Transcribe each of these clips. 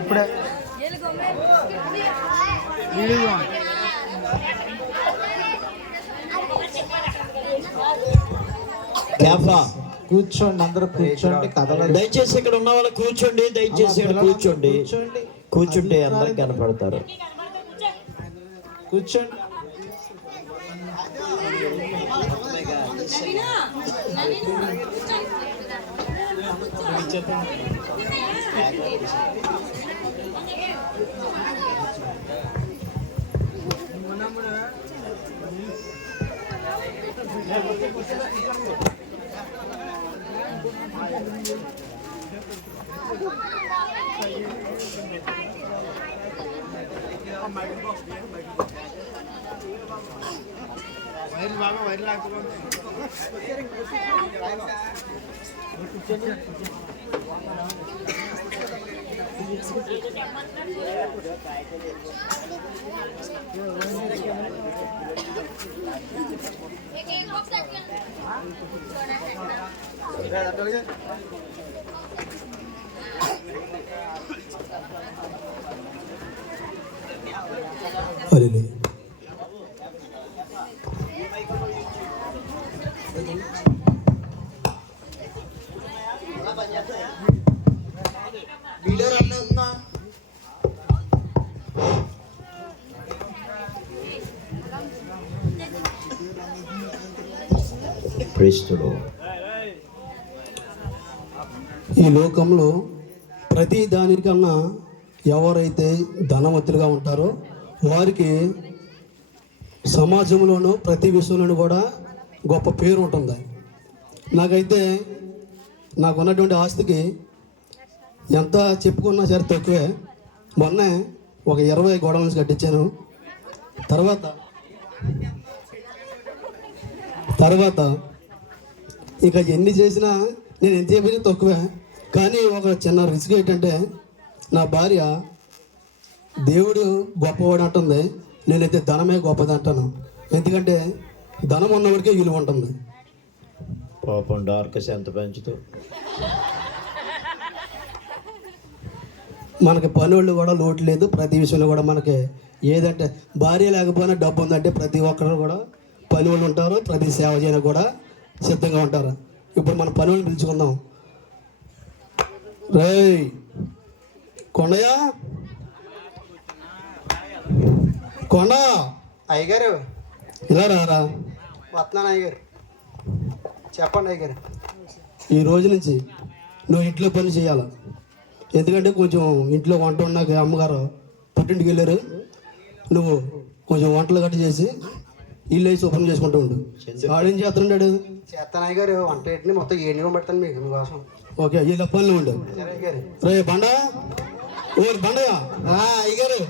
ఇప్పుడే వీడియో కూర్చోండి, అందరూ కూర్చోండి. దయచేసి ఇక్కడ ఉన్న వాళ్ళు కూర్చోండి. దయచేసి ఇక్కడ కూర్చోండి. కూర్చుంటే అందరూ కనపడతారు. కూర్చోండి. వైర్ లాక్కున్నాను. ఈ లోకంలో ప్రతి దానికన్నా ఎవరైతే ధనవంతులుగా ఉంటారో వారికి సమాజంలోనూ ప్రతి విషయంలోనూ కూడా గొప్ప పేరు ఉంటుంది. నాకైతే నాకున్నటువంటి ఆస్తికి ఎంత చెప్పుకున్నా సరే తక్కువే. మొన్నే ఒక 20 గోడౌన్స్ కట్టించాను. తర్వాత ఇంకా ఎన్ని చేసినా నేను ఎంత చెప్పినా తక్కువే. కానీ ఒక చిన్న రిస్క్ ఏంటంటే నా భార్య దేవుడు గొప్పవాడు అంటుంది, నేనైతే ధనమే గొప్పది అంటాను. ఎందుకంటే ధనం ఉన్నవాడికే విలువ ఉంటుంది. పాపం డార్కస్ ఎంత పెంచుతూ మనకి పనులు కూడా లోటు లేదు. ప్రతి విషయంలో కూడా మనకి ఏదంటే భార్య లేకపోయినా డబ్బు ఉందంటే ప్రతి ఒక్కరు కూడా పని వాళ్ళు ఉంటారు. ప్రతి సేవ చేయడానికి కూడా సిద్ధంగా ఉంటారు. ఇప్పుడు మన పని వాళ్ళు పిలుచుకుందాం. రేయ్ కొండయ్య, కొండ అయ్యగారు ఇలా రారా. వస్తున్నాను అయ్యగారు. చెప్పండి అయ్యగారు. ఈ రోజు నుంచి నువ్వు ఇంట్లో పని చేయాలి. ఎందుకంటే కొంచెం ఇంట్లో వంట ఉన్నాక అమ్మగారు పుట్టింటికి వెళ్ళారు. నువ్వు కొంచెం వంటలు గట్టి చేసి ఇల్లు వేసి శుభ్రం చేసుకుంటూ ఉండు. ఆడేం చేస్తున్నాడు? చేస్తాను అయ్యగారు. వంట ఏంటి మొత్తం 7 పెడతాను మీకు మీకోసం. ఓకే, ఇలా పనులు ఉండు. రే బండ, ఓ బండయ్య అయ్యగారు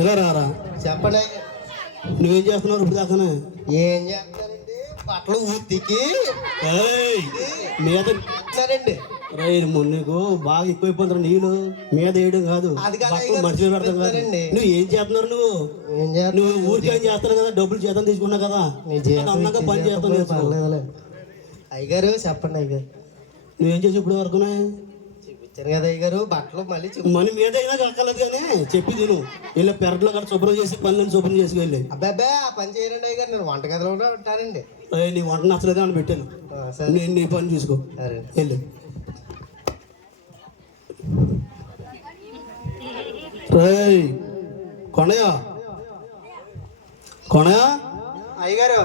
ఇలా రారా. చెప్పండి. నువ్వేం చేస్తున్నావు ఇప్పుడు దాకానే? ఏం చేస్తానండి, బట్టలు ఉతికి మీద రండి. నీకు బాగా ఎక్కువైపోతారు నీళ్ళు మీద వేయడం కాదు, మర్చిపోయి పెడతాం కాదు. నువ్వు ఏం చేస్తున్నారు? నువ్వు ఊరికి ఏం చేస్తున్నావు కదా, డబ్బులు చేతం తీసుకున్నావు కదా, అందంగా పని చేస్తాను. అయ్యగారు చెప్పండి. అయ్యగారు నువ్వేం చేసి ఇప్పుడు వరకు చూపించాను కదా అయ్యగారు. బట్టలు మళ్ళీ మీద అయినా కక్కలేదు కానీ చెప్పి తిను. ఇలా పెరట్లో కూడా శుభ్రం చేసి పనులను శుభ్రం చేసి వెళ్ళి. అబ్బాయి ఆ పని చేయరండి అయ్యగారు, నేను వంటగదిలో ఉంటానండి. నీ వంట నచ్చలేదు అని పెట్టాను. నేను నీ పని చూసుకో వెళ్ళి. కొనయా అయ్యగారు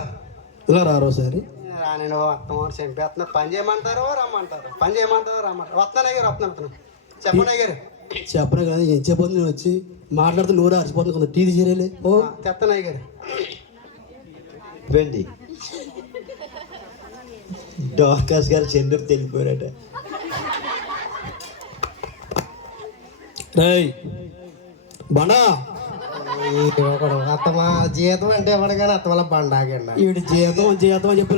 ఇలా రారో సారి రానండి. వస్తాము చంపేస్తున్నారు. పని చేయమంటారు రమ్మంటారు, పని చేయమంటారు రమ్మంటారు. వస్తాను అయ్యారు, వస్తున్నాను. చెప్పండి అయ్యారు. చెప్పను కదా ఏం చెప్పదు. నేను వచ్చి మాట్లాడుతూ నోరు అరిచిపోతుంది కొంత టీవీ చేయలే. ఓ చెప్తాను అయ్యగారు. డార్కస్ గారు చంద్రుడు తెలిపోయారట. బండా అత్తమా జీతం అంటే ఎవడు కానీ అత్త వల్ల బండాగండి. వీడి జీతం అని చెప్పి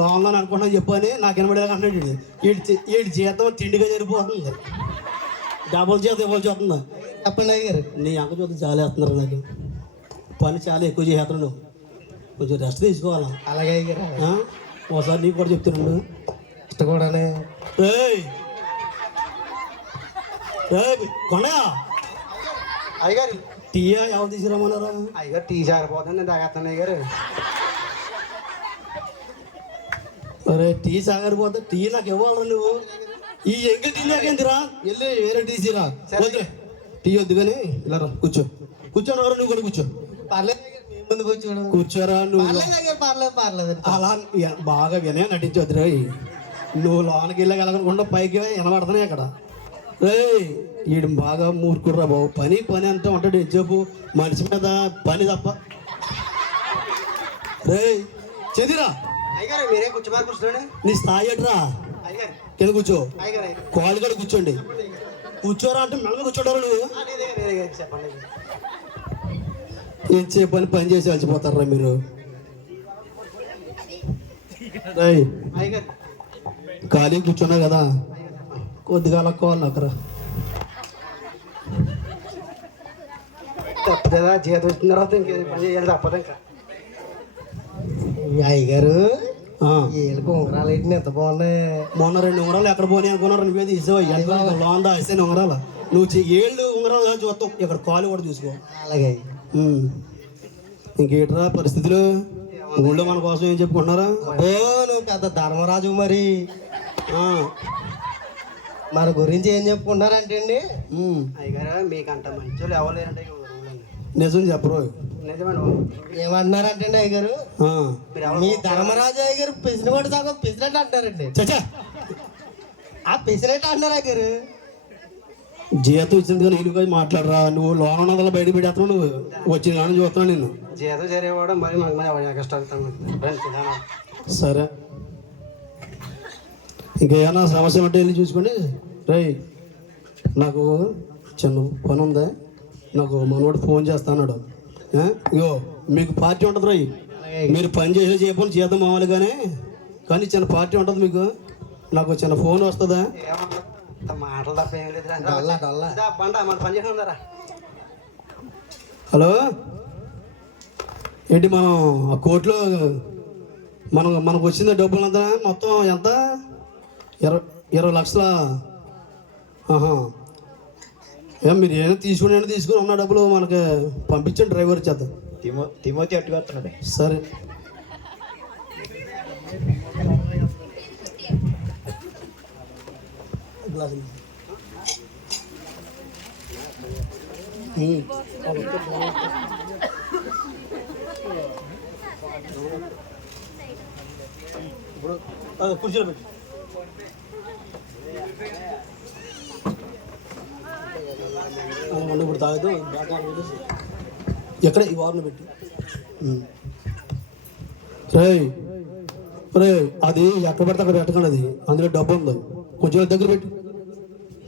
లోన్లో అనుకుంటాను చెప్పని నాకు వినబడేలా అంటాడు. వీడి జీతం తిండిగా సరిపోతుంది. డబుల్ జీతం ఇవ్వాల్సి వస్తుందా? చెప్పండి అయ్యారు. నీ అంక చూస్తే చాలా వేస్తున్నారు. నాకు పని చాలా ఎక్కువ చేస్తున్నాడు. కొంచెం రెస్ట్ తీసుకోవాలా. అలాగే అయ్యారు. ఒకసారి నీకు కూడా చెప్తున్నాడు కూడా. కొండయా అయ్యగారు టీయా ఎవరు తీసుకురామన్నారా? అయ్యగారు టీ సారిపోతుంది నేను తాగేస్తాను అయ్యగారు. అరే టీ సాగరిపోతే టీ నాకు ఇవ్వాలి నువ్వు. ఈ ఎంగిల్ టీ నాకేందిరా, వెళ్ళి వేరే టీ తీరా. వద్దులే టీ వద్దు కానీ ఇలా రా కూర్చో. కూర్చోను ఎవరు నువ్వు కూడా కూర్చో. పర్లేదు ముందు కూర్చోడు. కూర్చోరా నువ్వు. పర్లేదు అలా బాగా వినయ నటించొద్దురా. నువ్వు లోనకి వెళ్ళగలగకుండా పైకి వినబడుతున్నాయి అక్కడ. రేయ్ వీడు బాగా మూర్ఖుడురా బాబు. పని పని అంటూ ఉంటాడు చెప్పు, మనిషి మీద పని తప్ప. రేయ్ చెదిరా, అయ్యగారు మీరే కూర్చోమారు కూర్చోండి. నీ స్థాయి ఎట్రా, అయ్యగారు కింద కూర్చో. అయ్యగారు కాళ్ళు కూడా కూర్చోండి. కూర్చోరా అంటే మెల్లగా కూర్చోడారు నువ్వు. చెప్పండి. ఏం చెప్పని పని చేసి అలసిపోతారా మీరు. రేయ్ అయ్యగారు ఖాళీ కూర్చున్నావు కదా, కొద్దిగా అలక్కోవాలి అక్కడ. తప్పదా జీతం వచ్చిన తర్వాత ఇంకేం పని చేయాలి తప్పదు ఇంకా. అయ్యగారు ఆ, వీళ్ళకి ఉంగరాలు ఏంటి ఎంత బాగున్నాయి. మొన్న 2 ఉంగరాలు ఎక్కడ పోనీ అనుకున్నారు, నువ్వే తీసావు. లోందా ఇస్తే ఉంగరాలు నువ్వు ఏళ్ళు ఉంగరాలు కాదు చూస్తావు. ఇక్కడ కాలు కూడా చూసుకో. అలాగే ఇంకేట్రా పరిస్థితులు? ఊళ్ళో మన కోసం ఏం చెప్పుకుంటున్నారా? ఓ నువ్వు పెద్ద ధర్మరాజు మరి. ఆ, మన గురించి ఏం చెప్పుకుంటారంటే అండి, అయ్యగారు మీకంట మంచి వాళ్ళు ఎవరు లేరంటే నిజం చెప్పరు. నిజమండి. ఏమంటున్నారంటే అయ్యగారు, ఆ, మీ ధర్మరాజు అయ్యగారు పిసిన కూడా సగం పిసినట్టు అంటారండి. చచ్చా ఆ పిసినట్టు అంటారు అయ్యగారు. జీతం ఇచ్చింది కానీ ఇల్లు మాట్లాడరా. నువ్వు లోన ఉన్నదలా బయట పెట్టేస్తున్నావు. నువ్వు వచ్చిన కానీ చూస్తున్నావు నేను. జీతం సరిపోవడా మరి మాకు మరి ఎవరు కష్టాలు. సరే ఇంకేమైనా సమస్య ఉంటే వెళ్ళి చూసుకోండి. రేయ్ నాకు చిన్న పని ఉందా, నాకు మనోడు ఫోన్ చేస్తాడు. ఇగో మీకు పార్టీ ఉంటుంది రోయ్. మీరు పని చేసే చేయకపోతే జీతం మామూలుగానే, కానీ చిన్న పార్టీ ఉంటుంది మీకు. నాకు చిన్న ఫోన్ వస్తుందా? మాటలు తప్ప ఏం లేదు. డొల్లా. బండ మన పని చేసి ఉందారా. హలో ఏంటి మనం ఆ కోర్టులో మనకు వచ్చింది డబ్బులంతా మొత్తం ఎంత? 20 లక్షల. ఆహా మీరు ఏమైనా తీసుకుని ఉన్న డబ్బులు మనకి పంపించండి డ్రైవర్ చేత. తిమోతి అట్టుగా వస్తున్నాడు. సరే కూర్చోబెట్టి ఇప్పుడు తాగదు. ఎక్కడ ఈ వారిని పెట్టి రే అది ఎక్కడ పెడితే అక్కడ పెట్టకండి. అది అందులో డబ్బు ఉంది, కొంచెం దగ్గర పెట్టి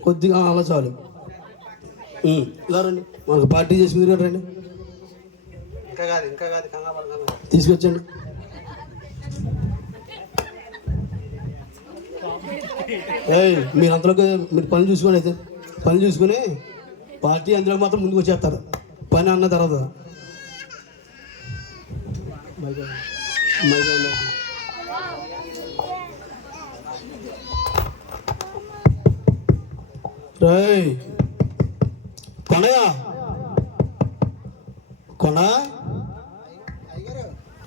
కొద్దిగా అలా చాలు. ఇలా రండి, మనకు పార్టీ చేసుకుంది రండి. ఇంకా కాదు కంగారు. తీసుకొచ్చండి. మీరు అంతలోకి మీరు పని చూసుకొని, అయితే పని చూసుకొని పార్టీ అందులో మాత్రం ముందుకు వచ్చేస్తారు. పని అన్న తర్వాత రేయ్ కొండయా, కొండ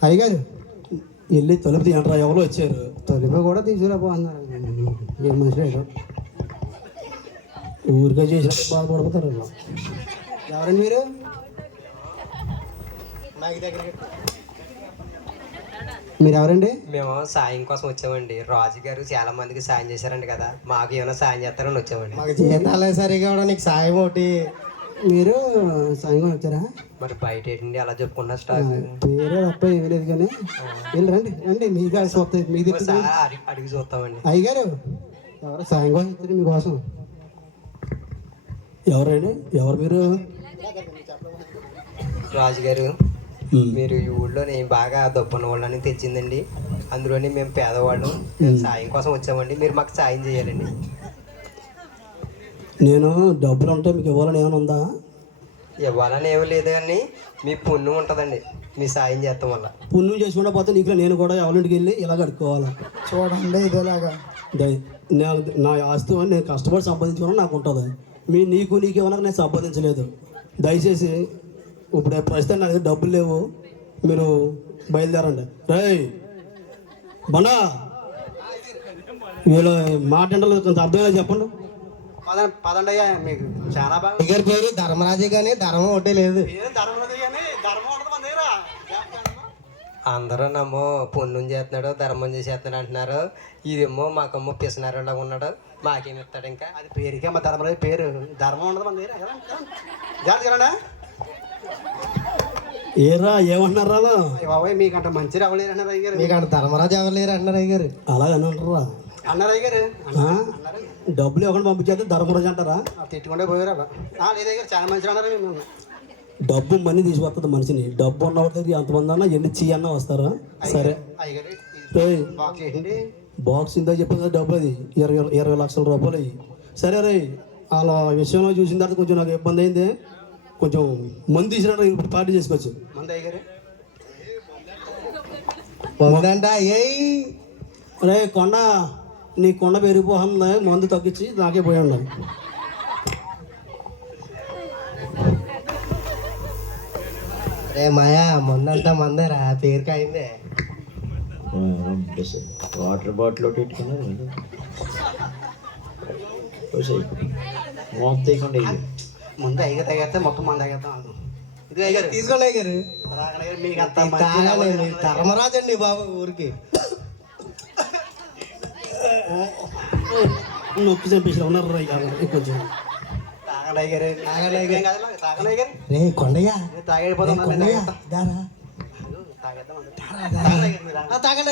అయ్యగారు వెళ్ళి తలుపు తీయంటారా? ఎవరో వచ్చారు. తొలిపి కూడా తీసుకురాబోతున్నారు. ఏం మనుషులు ఊరికే చేసిన బాధపడిపోతారు. ఎవరండి మీరు? మీరు ఎవరండి? మేము సాయం కోసం వచ్చామండి. రాజు గారు చాలా మందికి సాయం చేశారండి కదా, మాకు ఏమైనా సాయం చేస్తారని వచ్చామండి. మాకు జీతాలే సరిగా కూడా నీకు సాయం ఒకటి. మీరు సాయంగా వచ్చారా? మరి బయట ఏంటండి అలా చెప్పుకున్నా స్టాక్ పేరే తప్ప ఏమీ లేదు కానీ వెళ్ళి రండి రండి. మీకు చూస్తాయి మీకు అడిగి చూస్తామండి. అయ్యగారు ఎవరు సాయం కోసం వచ్చారు మీకోసం? ఎవరండి? ఎవరు మీరు? రాజు గారు మీరు ఈ ఊళ్ళోని బాగా దొబ్బున్న వాళ్ళని తెచ్చిందండి. అందులోని మేము పేదవాళ్ళం, సాయం కోసం వచ్చామండి. మీరు మాకు సాయం చేయాలండి. నేను డబ్బులు ఉంటే మీకు ఇవ్వాలని ఏమైనా ఉందా? ఇవ్వాలని ఏమీ లేదు కానీ మీ పుణ్యం ఉంటుందండి మీ సాయం చేస్తాం వల్ల. పుణ్యం చేసుకుంటా పోతే నీకు నేను కూడా ఎవరింటికి వెళ్ళి ఇలా కడుక్కోవాలి. చూడండి ఇదేలాగా నా ఆస్తి నేను కష్టపడి సంపాదించుకున్నా నాకు ఉంటుంది. నీకేమన్నా నేను సంపాదించలేదు. దయచేసి ఇప్పుడు ప్రస్తుతం నా దగ్గర డబ్బులు లేవు, మీరు బయలుదేరండి. రేయ్ బనా, వీళ్ళు మాట్లాడాలి కొంత అర్థమయ్యేలా చెప్పండి. పదండి అయ్యా, మీకు చాలా బాగా అయ్యగారి పేరు ధర్మరాజే కానీ ధర్మం ఒకటే లేదు. ధర్మం ఉంది కానీ ధర్మం ఉండదు మన దగ్గర. అందరూ నమ్మో పుణ్యం చేస్తున్నాడు ధర్మం చేసేస్తున్నాడు అంటున్నారు. ఇదేమో మాకమ్మో పిసనారులా ఉన్నాడు, మాకేమి ఇస్తాడు ఇంకా. అది పేరుకే మా ధర్మరాజు పేరు, ధర్మం ఉండదు మన దగ్గర. జాగ్రత్త. ఏరా ఏమంటున్నారా? బాబాయ్ మీకంట మంచి రావలేరు అన్నారు అయ్యారు. మీకు అంత ధర్మరాజు ఎవరు లేరు అన్నారు అయ్యగారు. అలాగని అంటారా? అన్నారు అయ్యారు. డబ్బులు ఎవరిని పంపించేస్తే ధర్మరాజు అంటారా? తిట్టుకుంటే పోయారా? లేదయ్యారు, చాలా మంచి అన్నారు మేము. డబ్బు మనీ తీసుకొస్తుంది మనిషిని. డబ్బు ఉన్నవాడి దగ్గర ఎంతమంది అన్నా ఎన్ని చెయ్యన్నా వస్తారా? సరే బాక్స్ ఏంటి? బాక్స్ ఇందా చెప్పింది కదా, డబ్బులు అది 20 లక్షల రూపాయలు అయ్యి. సరే రే, అలా విషయంలో చూసిన తర్వాత కొంచెం నాకు ఇబ్బంది అయింది. కొంచెం మంది తీసినట్టు ఇప్పుడు పార్టీ చేసుకోవచ్చు. మంది అయ్యారు పొందంట రే కొండ, నీ కొండ పెరిగిపోతుంది, మందు తగ్గించి నాకే పోయి ఉండాలి. రే మాయా ముందంతా మందరా పేరుకి అయిందే. వాటర్ బాటిల్ ఒకటి పెట్టుకున్నారు, మూత తీయకుండా ముందు అయ్యగా తగ్గేస్తే మొత్తం మంది తగ్గేస్తాం. ఇది అయ్యారు తీసుకోండి అయ్యారు. మీకు అంత ధర్మరాజు అండి బాబు ఊరికి. నొప్పి చంపేసి ఉన్నారు కొంచెం. రే కొండయ్యా తాగండి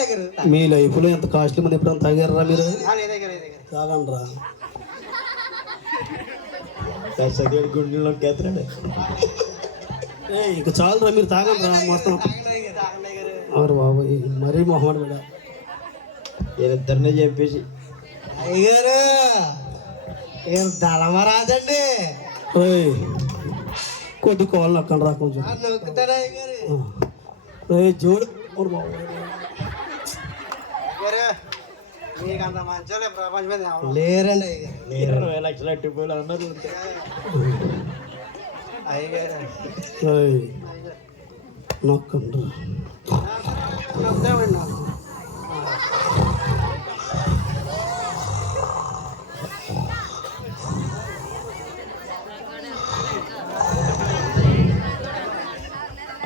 అయ్యారు. మీ లైఫ్లో ఎంత కాస్ట్లీ మంది ఎప్పుడైనా తాగారా మీరు? తాగండి రా. గుండెల్లోకి ఎత్తరండి. ఇక చాలు రా, మీరు తాగండి రా మొత్తం. అవరు బాబు మరీ మొహమాట బిడ్డ. వీళ్ళిద్దరినే చెప్పేసి అయ్యారు ధర్మరాజు అండి. కొద్ది కోళ్ళు నొక్కండి రా కొంచెం. నొక్కుతాడా అయ్యారు? జోడు మీకు అంత మంచి ప్రపంచం మీద లేరండి అయ్యారు. 20 లక్షల టిప్పులు అన్నారు. అయ్యారు నొక్కండి.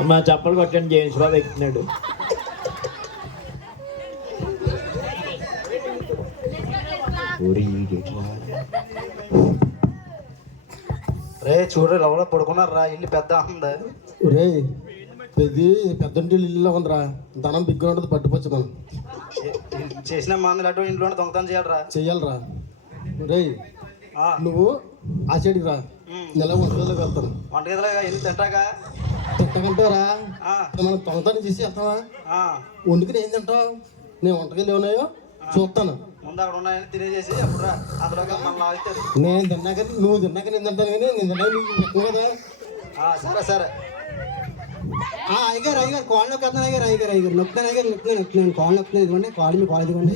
మా చప్పలు కొట్టండి, జేమ్స్ బాబు ఎక్కుతున్నాడు. రే చూడు లవలో పడుకున్నారు రా, ఇల్లు పెద్ద ఉంది. రే పెద్దంటి ఇల్లు ఉందిరా, ధనం బిగ్గు ఉంటుంది, పట్టుకోవచ్చు మనం. చేసిన మందులు అటు ఇంట్లో దొంగతనం చేయాలరా. చెయ్యాలరా. రే నువ్వు ఆ సైడ్కి రా, నెల వంటగదిలోకి వెళ్తాను. వంటగదిలో ఇల్లు తింటాగా తింటకంటారా? మనం దొంగతనం చేసి వెళ్తావా? వండుకుని ఏం తింటావు? నేను వంటగదిలో ఏమన్నాయో చూస్తాను. ముందు అక్కడ ఉన్నాయని తినేసేసి అప్పుడు రా, అందులోకి మన నేను తిన్నాక నువ్వు తిన్నాక నేను తింటాను, కానీ నేను తిన్నాక నువ్వు కదా. సరే సరే. అయ్యారు కాళ్ళు నొక్కుతాను. అయ్యారు నొక్కుతాను. నొక్కుతాను కాళ్ళు నొక్కుతాను. ఇదిగోండి కాళ్ళు, మీ కాళ్ళు ఇదిగోండి.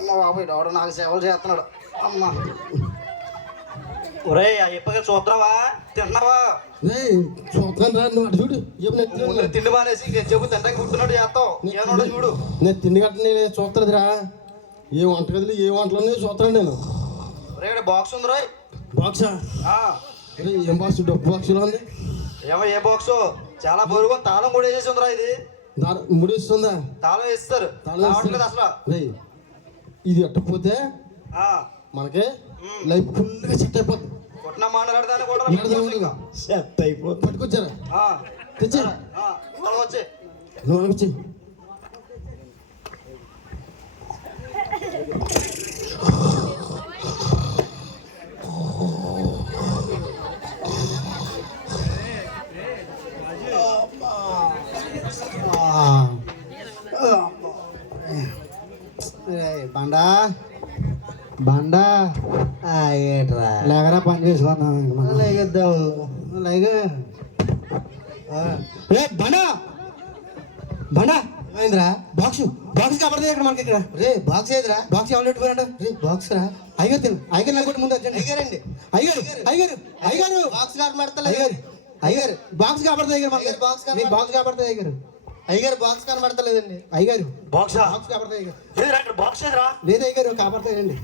అమ్మ బాబు ఎవడు నాకు సేవలు చేస్తున్నాడు. అమ్మ ఒరే ఎప్పగా చూద్దావా, తింటున్నావా? చూస్తాను రా, నువ్వు అటు చూడు. తిండి మానేసి చెప్పు తింటాకి గుర్తున్నాడు చేస్తావు. ఏమన్నా చూడు, నేను తిండి గట్ట నేను చూస్తానురా. ఏ వంటగదిలో ఏ వంటలు ఉన్నాయో చూస్తాను నేను. బాక్స్ ఉంది రాయ్. బాక్సా? ఏం బాక్స్? డబ్బు బాక్స్లో ఉంది. ఏమో ఏ బాక్స్? చాలా బరువుగా తాళం కూడా వేసేసి ఉందిరా. ఇది ముడిస్తుందా? తాళం వేస్తారు. అసలు ఇది ఎట్టకపోతే మనకి లైఫ్ ఫుల్గా సెట్ అయిపోతుంది. కొట్టిన మాట్లాడదాన్ని కూడా సెట్ అయిపోతుంది. పట్టుకొచ్చారా? తెచ్చారా? వచ్చి నువ్వు వచ్చి బండా బండా ఏట్రా లేకరా పని చేసుకున్నాం. లేగేద్దాం. లేక బండా బండా ఏమైందిరా? బాక్స్ బాక్స్ కాబట్టి ఇక్కడ మనకి ఇక్కడ రే బాక్స్ ఏదిరా? బాక్స్ ఎవరు పెట్టుకున్నాడు రే బాక్స్ రా. అయ్యగారు తిను అయ్యగారు నాకు ముందు వచ్చండి అయ్యారండి. అయ్యగారు అయ్యగారు అయ్యగారు బాక్స్ కనబడతలేదు. అయ్యగారు అయ్యగారు బాక్స్ కాబడుతుంది అయ్యగారు అయ్యగారు box కనబడతలేదు. మీకు బాక్స్ కాబడుతుంది అయ్యగారు అయ్యారు బాక్స్ కనబడతలేదండి. అయ్యగారు బాక్స్ బాక్స్ కాబడుతుంది అయ్యగారు అక్కడ బాక్స్ ఎదురా లేదు అయ్యగారు కాబడతాయండి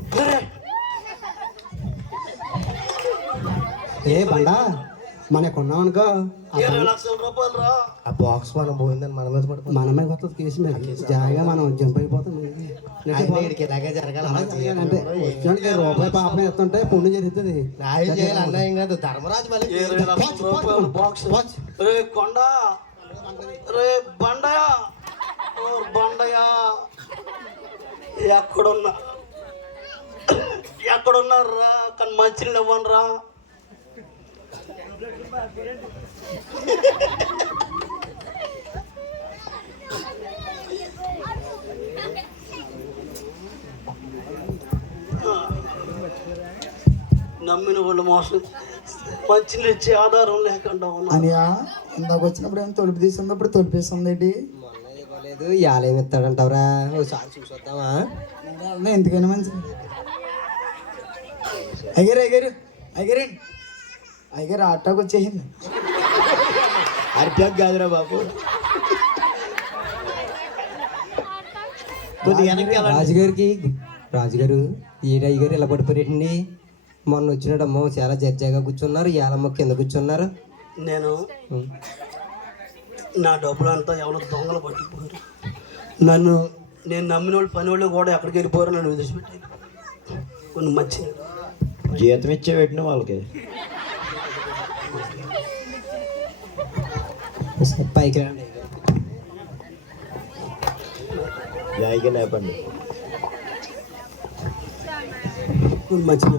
ఏ బండా మన కొన్నామనుకో 20 లక్షల రూపాయలు రా. ఆ బాక్స్ మనం పోయిందని మన మీద పడిపోతుంది. మనమే కొత్త కేసు మీద జాగా మనం జంప్ అయిపోతాం ఇక్కడికి ఇలాగే జరగాలి. మన జీవితం అంటే వచ్చానికి రూపాయి పాపం ఎత్తుంటే పుణ్యం జరుగుతుంది న్యాయం చేయాలి. అన్యాయం కాదు. ధర్మరాజు మళ్ళీ 20 లక్షల రూపాయలు బాక్స్. రే కొండ, రే బండయా, ఓ బండయా, ఎక్కడున్నారు రా? కానీ మంచిని ఇవ్వను రా. నమ్మిన వాళ్ళు మోసం మంచిని ఇచ్చే ఆధారం లేకుండా ఉన్నా. అనియా ఇందాక వచ్చినప్పుడు ఏమో తొలిపి తీసింది, ఇప్పుడు తొలిపేస్తుంది ఏంటి? మొన్న ఇవ్వలేదు, ఇవాళ ఏమి ఇస్తాడంటావురా? ఒకసారి చూసొద్దామా? ఎందుకైనా మంచిది. అయ్యారు అయ్యారు అయ్యారండి అయ్యారు ఆటోకి వచ్చేసింది. అర్థం కాదురా బాబు. కొద్దిగా వెనక్కి వెళ్ళండి. రాజుగారు అయ్యగారు ఇలా పడిపోయేటండి. మొన్న వచ్చినాడమ్మో చాలా జర్జాగా కూర్చున్నారు, ఇవాళమ్మ కింద కూర్చున్నారు. నేను నా డబ్బులు అంతా ఎవరో దొంగలు పట్టుకుపోయారు. నేను నమ్మిన వాళ్ళు పని వాళ్ళు కూడా ఎక్కడికి వెళ్ళిపోయారు, నన్ను వదిలిపెట్టారు. కొన్ని మంచి జీతం ఇచ్చే పెట్టిన వాళ్ళకి పైకి రండి. జాయిగా లేపండి. కొన్ని మంచిది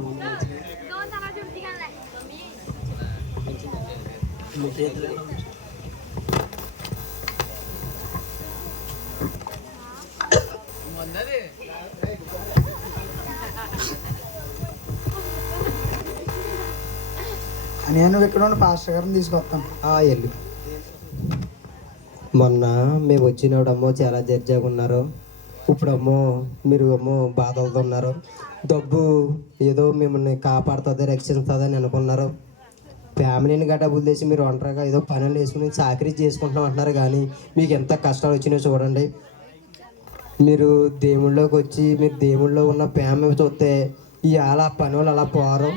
అని నువ్వు ఇక్కడ ఉండి పాస్టర్ గారిని తీసుకొస్తాను. వెళ్ళు. మొన్న మేము వచ్చినప్పుడమ్మో చాలా జర్జాగా ఉన్నారు. ఇప్పుడమ్మో మీరు బాధలతో ఉన్నారు. డబ్బు ఏదో మిమ్మల్ని కాపాడుతుంది, రక్షిస్తుంది అని అనుకున్నారు. ఫ్యామిలీని గట్రా వదిలేసి మీరు ఒంటరిగా ఏదో పనులు వేసుకుని చాకరీ చేసుకుంటాం అంటున్నారు. కానీ మీకు ఎంత కష్టాలు వచ్చినాయో చూడండి. మీరు దేవుళ్ళలోకి వచ్చి మీరు దేవుళ్ళలో ఉన్న ఫ్యామిలీ చూస్తే ఇవాళ పని వాళ్ళు అలా పోరు.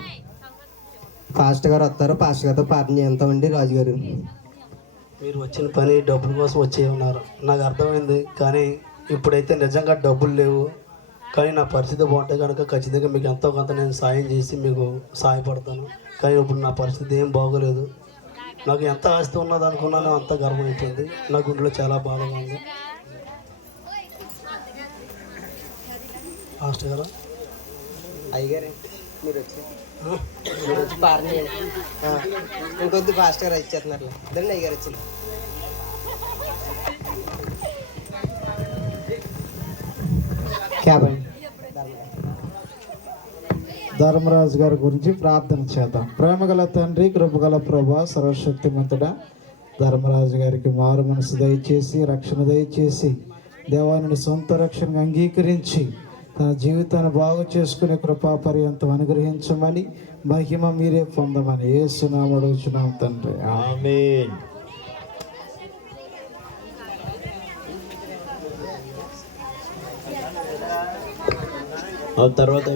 పాస్టర్ గారు వస్తారు, పాస్టర్ గారితో ప్రార్థన చేస్తామండి. రాజుగారు మీరు వచ్చిన పని డబ్బుల కోసం వచ్చే ఉన్నారు, నాకు అర్థమైంది. కానీ ఇప్పుడైతే నిజంగా డబ్బులు లేవు. కానీ నా పరిస్థితి బాగుంటే కనుక ఖచ్చితంగా మీకు ఎంతో కొంత నేను సాయం చేసి మీకు సహాయపడతాను. కానీ ఇప్పుడు నా పరిస్థితి ఏం బాగోలేదు. నాకు ఎంత ఆస్తి ఉన్నది అనుకున్నానో అంత గర్వం అయిపోయింది. నా గుండెలో చాలా బాధగా ఉంది. పాస్టర్ గారు అయ్యగారే మీరు వచ్చి ప్రార్థన చేయండి. ఇంకొద్ది పాస్టర్ గారు ఇచ్చేస్తున్నారు. దండి అయ్యగారు వచ్చింది. ధర్మరాజు గారి గురించి ప్రార్థన చేద్దాం. ప్రేమగల తండ్రి, కృపగల ప్రభా, సర్వశక్తిమంతుడా, ధర్మరాజు గారికి మారు మనసు దయచేసి రక్షణ దయచేసి దేవాన్ని సొంత రక్షణగా అంగీకరించి తన జీవితాన్ని బాగు చేసుకునే కృపా పర్యంతం అనుగ్రహించమని, మహిమ మీరే పొందమని యేసు నామమున అడుగుచున్నాం తండ్రి. ఆమేన్. తర్వాత